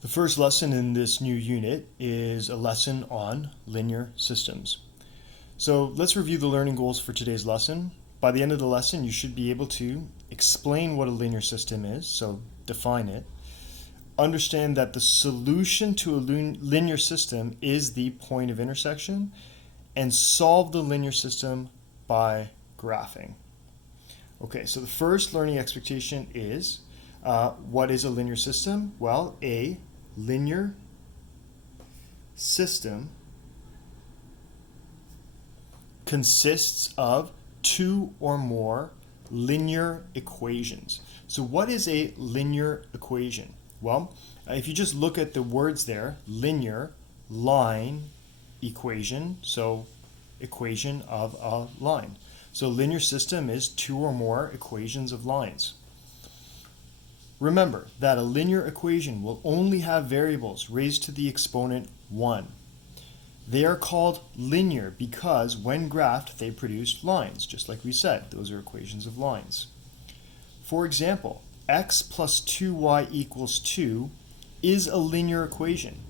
The first lesson in this new unit is a lesson on linear systems. So let's review the learning goals for today's lesson. By the end of the lesson, you should be able to explain what a linear system is, so define it. Understand that the solution to a linear system is the point of intersection, and solve the linear system by graphing. Okay, so the first learning expectation is what is a linear system? Well, a linear system consists of two or more linear equations. So what is a linear equation? Well, if you just look at the words there, linear, line, equation, so equation of a line. So linear system is two or more equations of lines. Remember that a linear equation will only have variables raised to the exponent 1. They are called linear because when graphed they produce lines, just like we said, those are equations of lines. For example, x plus 2y equals 2 is a linear equation.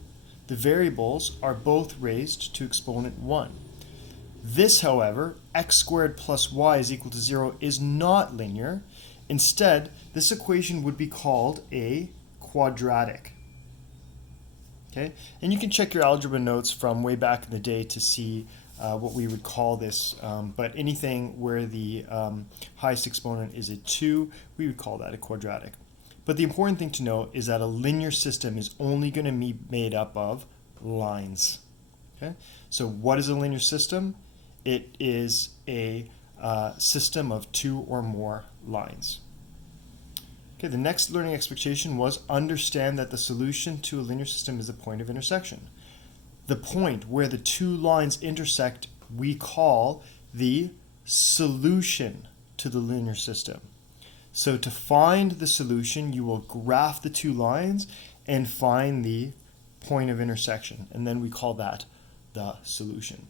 The variables are both raised to exponent 1. This, however, x squared plus y is equal to 0 is not linear. Instead, this equation would be called a quadratic. Okay, and you can check your algebra notes from way back in the day to see what we would call this, but anything where the highest exponent is a 2, we would call that a quadratic. But the important thing to note is that a linear system is only going to be made up of lines. Okay, so what is a linear system? It is a system of two or more lines. Okay, the next learning expectation was understand that the solution to a linear system is the point of intersection. The point where the two lines intersect we call the solution to the linear system. So to find the solution, you will graph the two lines and find the point of intersection, and then we call that the solution.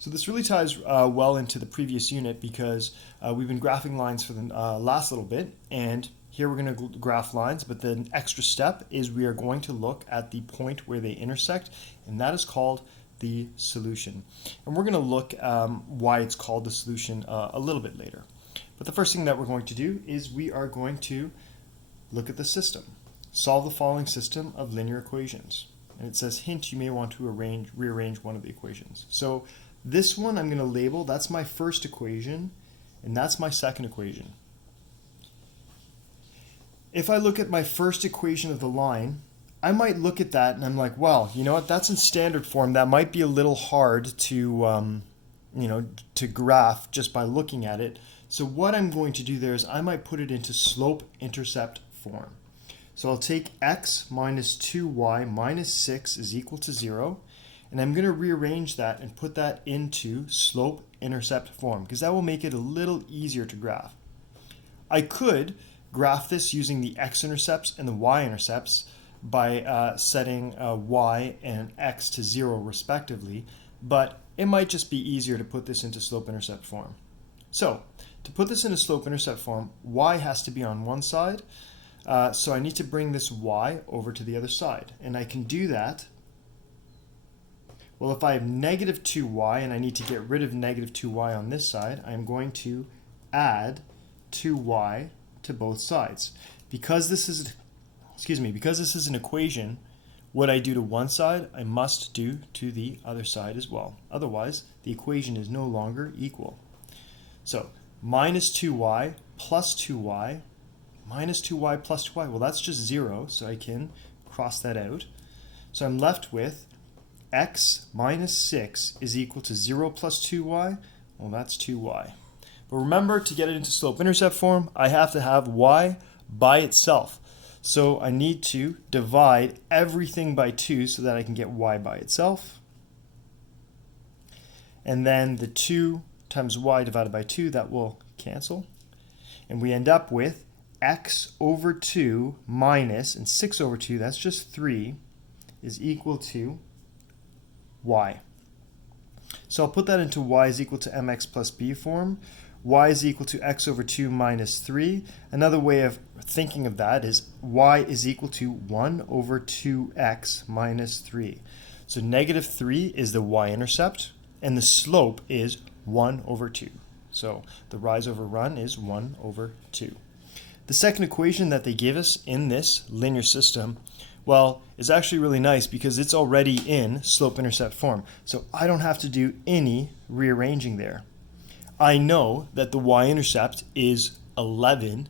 So this really ties well into the previous unit because we've been graphing lines for the last little bit, and here we're going to graph lines, but the extra step is we are going to look at the point where they intersect, and that is called the solution. And we're going to look why it's called the solution a little bit later. But the first thing that we're going to do is we are going to look at the system. Solve the following system of linear equations. And it says, hint, you may want to rearrange one of the equations. So this one I'm going to label, that's my first equation, and that's my second equation. If I look at my first equation of the line, I might look at that and I'm like, well, you know what, that's in standard form. That might be a little hard to, to graph just by looking at it. So what I'm going to do there is I might put it into slope-intercept form. So I'll take x minus 2y minus 6 is equal to 0. And I'm going to rearrange that and put that into slope-intercept form because that will make it a little easier to graph. I could graph this using the x-intercepts and the y-intercepts by setting y and x to 0 respectively, but it might just be easier to put this into slope-intercept form. So to put this into slope-intercept form, y has to be on one side, so I need to bring this y over to the other side, and I can do that. Well, if I have negative 2y and I need to get rid of negative 2y on this side, I'm going to add 2y to both sides. Because this is an equation, what I do to one side, I must do to the other side as well. Otherwise, the equation is no longer equal. So, minus 2y plus 2y, minus 2y plus 2y, well, that's just 0, so I can cross that out. So I'm left with x minus 6 is equal to 0 plus 2y, well, that's 2y. But remember, to get it into slope-intercept form, I have to have y by itself. So I need to divide everything by 2 so that I can get y by itself. And then the 2 times y divided by 2, that will cancel. And we end up with x over 2 minus, and 6 over 2, that's just 3, is equal to y. So I'll put that into y is equal to mx plus b form, y is equal to x over 2 minus 3. Another way of thinking of that is y is equal to 1 over 2x minus 3. So negative 3 is the y-intercept, and the slope is 1 over 2. So the rise over run is 1 over 2. The second equation that they give us in this linear system, well, is actually really nice because it's already in slope-intercept form. So I don't have to do any rearranging there. I know that the y-intercept is 11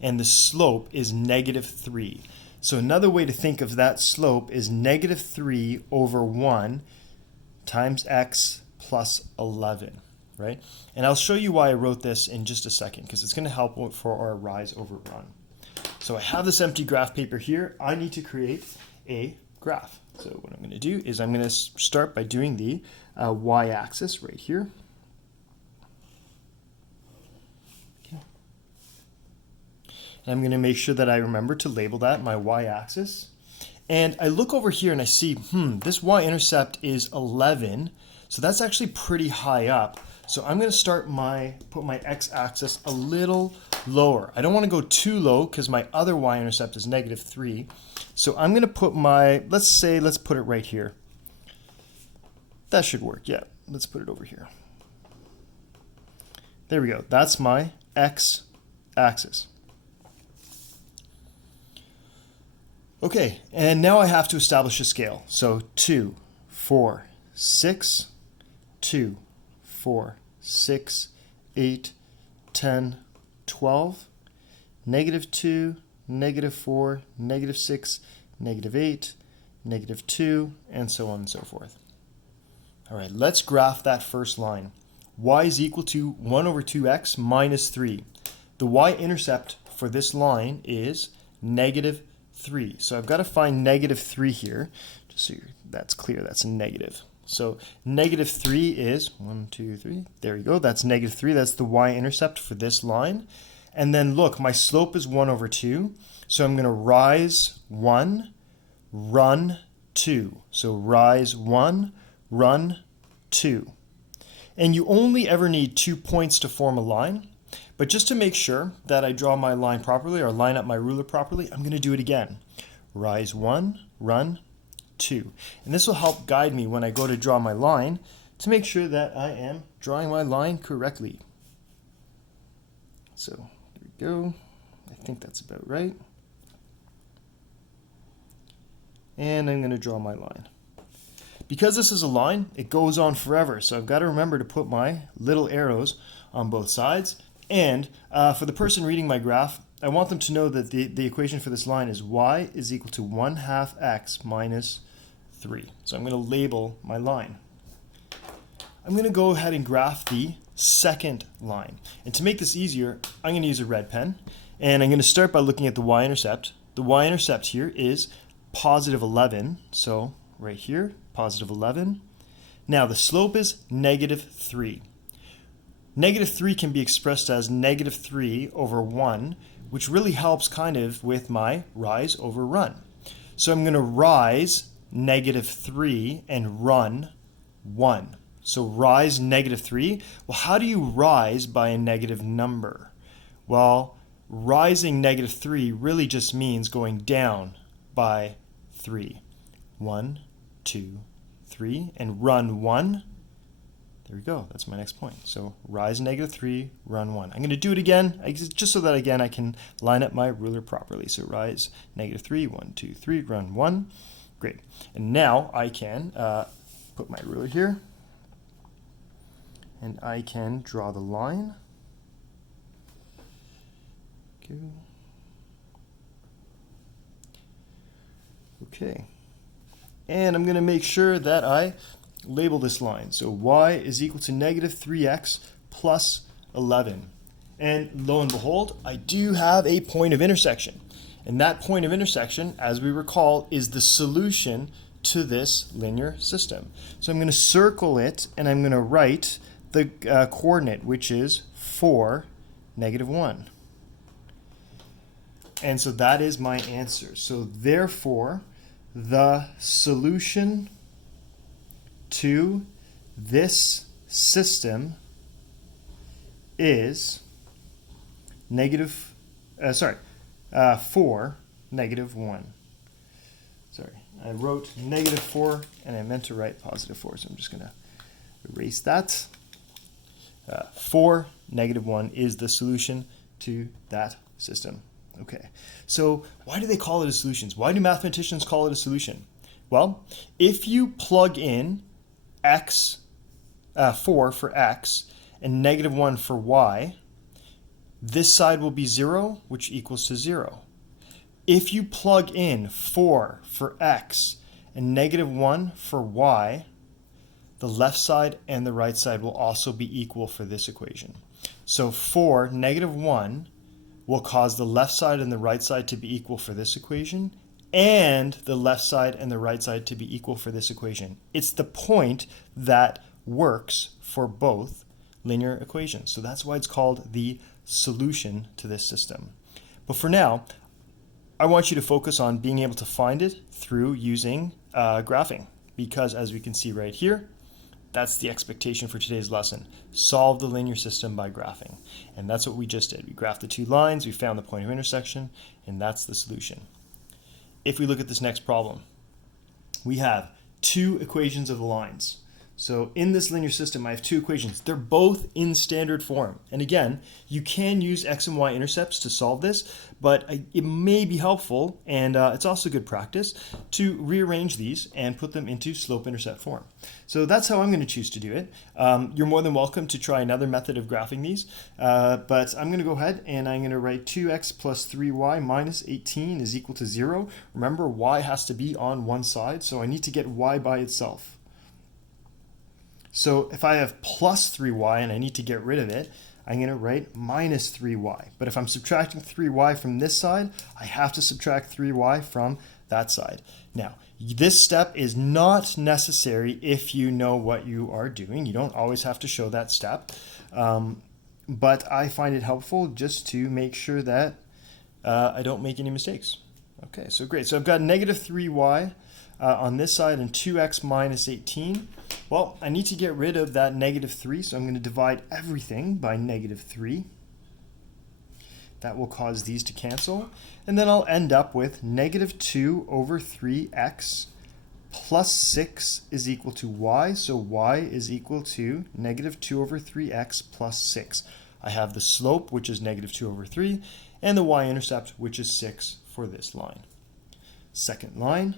and the slope is negative 3. So another way to think of that slope is negative 3 over 1 times x plus 11, right? And I'll show you why I wrote this in just a second because it's going to help for our rise over run. So I have this empty graph paper here. I need to create a graph. So what I'm going to do is I'm going to start by doing the y-axis right here. I'm going to make sure that I remember to label that my y-axis. And I look over here and I see, this y-intercept is 11, so that's actually pretty high up. So I'm going to put my x-axis a little lower. I don't want to go too low because my other y-intercept is negative 3. So I'm going to put let's put it right here. That should work, yeah. Let's put it over here. There we go. That's my x-axis. Okay, and now I have to establish a scale. So 2, 4, 6, 2, 4, 6, 8, 10, 12, negative 2, negative 4, negative 6, negative 8, negative 2, and so on and so forth. All right, let's graph that first line. Y is equal to 1 over 2x minus 3. The y-intercept for this line is negative 3. So I've got to find negative 3 here, just so that's clear, that's a negative. So negative 3 is 1, 2, 3. There you go. That's negative 3. That's the y-intercept for this line. And then look, my slope is 1 over 2. So I'm going to rise 1, run 2. So rise 1, run 2. And you only ever need 2 points to form a line. But just to make sure that I draw my line properly or line up my ruler properly, I'm going to do it again. Rise 1, run 2. And this will help guide me when I go to draw my line to make sure that I am drawing my line correctly. So there we go. I think that's about right. And I'm going to draw my line. Because this is a line, it goes on forever. So I've got to remember to put my little arrows on both sides. And for the person reading my graph, I want them to know that the equation for this line is y is equal to 1/2 x minus 3. So I'm going to label my line. I'm going to go ahead and graph the second line. And to make this easier, I'm going to use a red pen. And I'm going to start by looking at the y-intercept. The y-intercept here is positive 11. So right here, positive 11. Now the slope is negative 3. Negative 3 can be expressed as negative 3 over 1, which really helps kind of with my rise over run. So I'm going to rise negative 3 and run 1. So rise negative 3. Well, how do you rise by a negative number? Well, rising negative 3 really just means going down by 3. 1, 2, 3, and run 1. There we go. That's my next point. So rise negative 3, run 1. I'm going to do it again, just so that again I can line up my ruler properly. So rise negative 3, 1, 2, 3, run 1. Great. And now I can put my ruler here, and I can draw the line. Okay. And I'm going to make sure that I label this line. So y is equal to negative 3x plus 11. And lo and behold, I do have a point of intersection. And that point of intersection, as we recall, is the solution to this linear system. So I'm going to circle it, and I'm going to write the coordinate, which is 4, negative 1. And so that is my answer. So therefore, the solution to this system is negative, 4, negative 1. Sorry, I wrote negative 4 and I meant to write positive 4, so I'm just going to erase that. 4, negative 1 is the solution to that system. Okay, so why do they call it a solution? Why do mathematicians call it a solution? Well, if you plug in x, 4 for x and negative 1 for y, this side will be 0, which equals to 0. If you plug in 4 for x and negative 1 for y, the left side and the right side will also be equal for this equation. So 4, negative 1 will cause the left side and the right side to be equal for this equation, and the left side and the right side to be equal for this equation. It's the point that works for both linear equations. So that's why it's called the solution to this system. But for now, I want you to focus on being able to find it through using graphing, because as we can see right here, that's the expectation for today's lesson. Solve the linear system by graphing. And that's what we just did. We graphed the two lines, we found the point of intersection, and that's the solution. If we look at this next problem, we have two equations of the lines. So in this linear system, I have two equations. They're both in standard form. And again, you can use x and y intercepts to solve this, but it may be helpful, and it's also good practice, to rearrange these and put them into slope-intercept form. So that's how I'm going to choose to do it. You're more than welcome to try another method of graphing these, but I'm going to go ahead and I'm going to write 2x plus 3y minus 18 is equal to 0. Remember, y has to be on one side, so I need to get y by itself. So if I have plus 3y and I need to get rid of it, I'm going to write minus 3y. But if I'm subtracting 3y from this side, I have to subtract 3y from that side. Now, this step is not necessary if you know what you are doing. You don't always have to show that step. But I find it helpful just to make sure that I don't make any mistakes. Okay, so great. So I've got negative 3y on this side and 2x minus 18. Well, I need to get rid of that negative 3, so I'm going to divide everything by negative 3. That will cause these to cancel. And then I'll end up with negative 2 over 3x plus 6 is equal to y. So y is equal to negative 2 over 3x plus 6. I have the slope, which is negative 2 over 3, and the y-intercept, which is 6 for this line. Second line.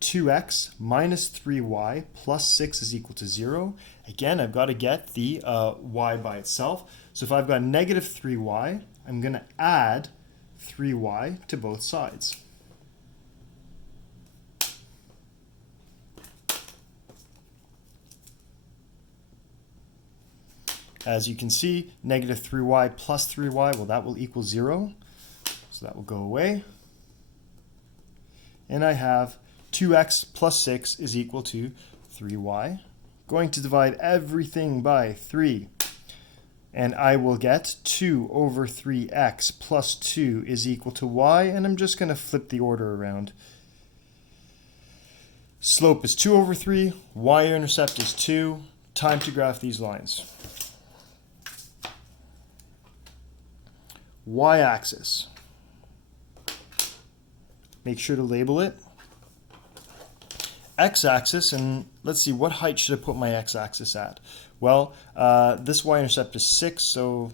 2x minus 3y plus 6 is equal to 0. Again, I've got to get the y by itself. So if I've got negative 3y, I'm going to add 3y to both sides. As you can see, negative 3y plus 3y, well, that will equal 0. So that will go away. And I have 2x plus 6 is equal to 3y. Going to divide everything by 3. And I will get 2 over 3x plus 2 is equal to y. And I'm just going to flip the order around. Slope is 2 over 3. Y-intercept is 2. Time to graph these lines. Y-axis. Make sure to label it. X-axis, and let's see, what height should I put my x-axis at? Well, this y-intercept is 6, so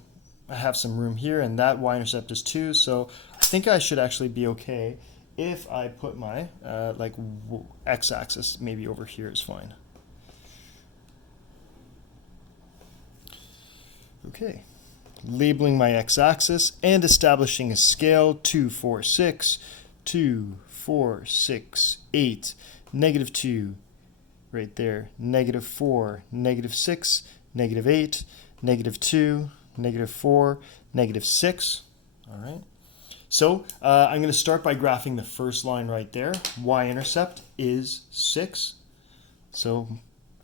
I have some room here, and that y-intercept is 2, so I think I should actually be okay if I put my x-axis maybe over here is fine. Okay, labeling my x-axis and establishing a scale. 2, 4, 6, 2, 4, 6, 8, negative 2, right there, negative 4, negative 6, negative 8, negative 2, negative 4, negative 6. All right. So I'm going to start by graphing the first line right there. Y-intercept is 6. So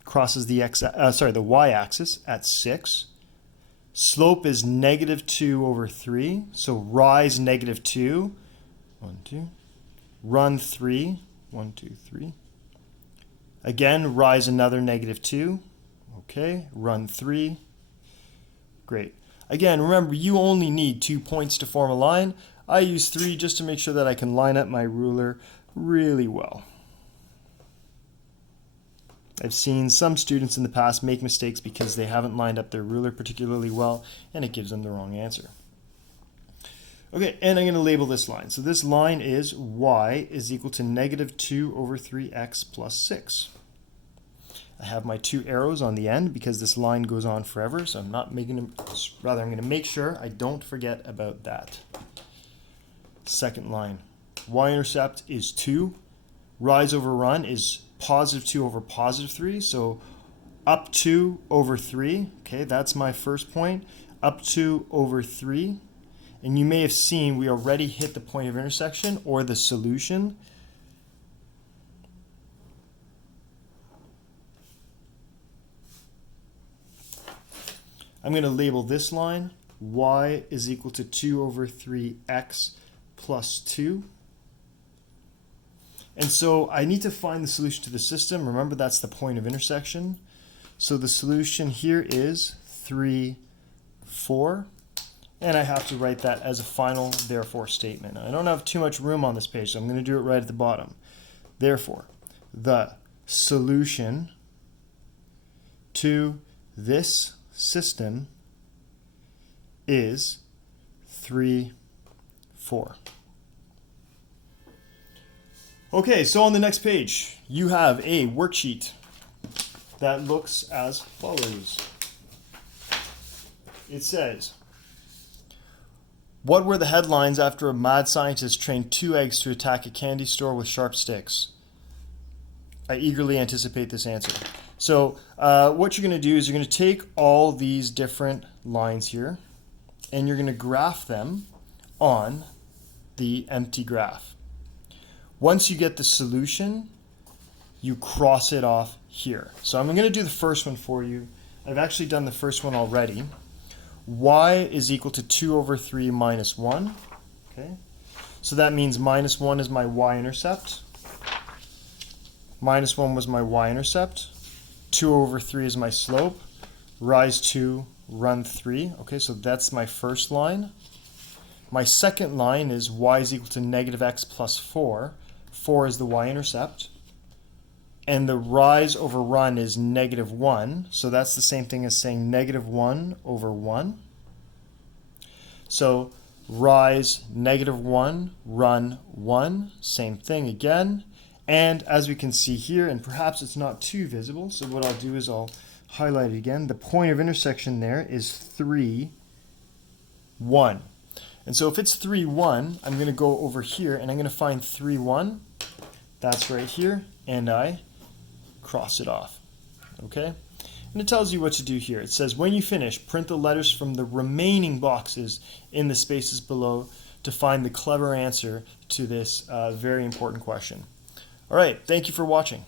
crosses the the y-axis at 6. Slope is negative 2 over 3. So rise negative 2. 1, 2. Run 3. 1, 2, 3. Again, rise another negative 2. Okay, run 3. Great. Again, remember, you only need 2 points to form a line. I use 3 just to make sure that I can line up my ruler really well. I've seen some students in the past make mistakes because they haven't lined up their ruler particularly well, and it gives them the wrong answer. Okay, and I'm going to label this line. So this line is y is equal to negative 2 over 3x plus 6. I have my 2 arrows on the end because this line goes on forever, so I'm not making them, rather I'm going to make sure I don't forget about that. Second line, y-intercept is 2. Rise over run is positive 2 over positive 3, so up 2 over 3, okay, that's my first point, up 2 over 3. And you may have seen we already hit the point of intersection or the solution. I'm going to label this line y is equal to 2 over 3x plus 2. And so I need to find the solution to the system. Remember, that's the point of intersection. So the solution here is 3, 4. And I have to write that as a final therefore statement. I don't have too much room on this page, so I'm going to do it right at the bottom. Therefore, the solution to this system is 3, 4. Okay, so on the next page, you have a worksheet that looks as follows. It says, what were the headlines after a mad scientist trained 2 eggs to attack a candy store with sharp sticks? I eagerly anticipate this answer. So what you're going to do is you're going to take all these different lines here and you're going to graph them on the empty graph. Once you get the solution, you cross it off here. So I'm going to do the first one for you. I've actually done the first one already. Y is equal to 2 over 3 minus 1. Okay, so that means minus 1 is my y-intercept. Minus 1 was my y-intercept. 2 over 3 is my slope. Rise 2, run 3. Okay, so that's my first line. My second line is y is equal to negative x plus 4. 4 is the y-intercept. And the rise over run is negative 1. So that's the same thing as saying negative 1 over 1. So rise negative 1, run 1. Same thing again. And as we can see here, and perhaps it's not too visible, so what I'll do is I'll highlight it again. The point of intersection there is 3, 1. And so if it's 3, 1, I'm going to go over here and I'm going to find 3, 1. That's right here. And I cross it off. Okay? And it tells you what to do here. It says, when you finish, print the letters from the remaining boxes in the spaces below to find the clever answer to this very important question. All right, thank you for watching.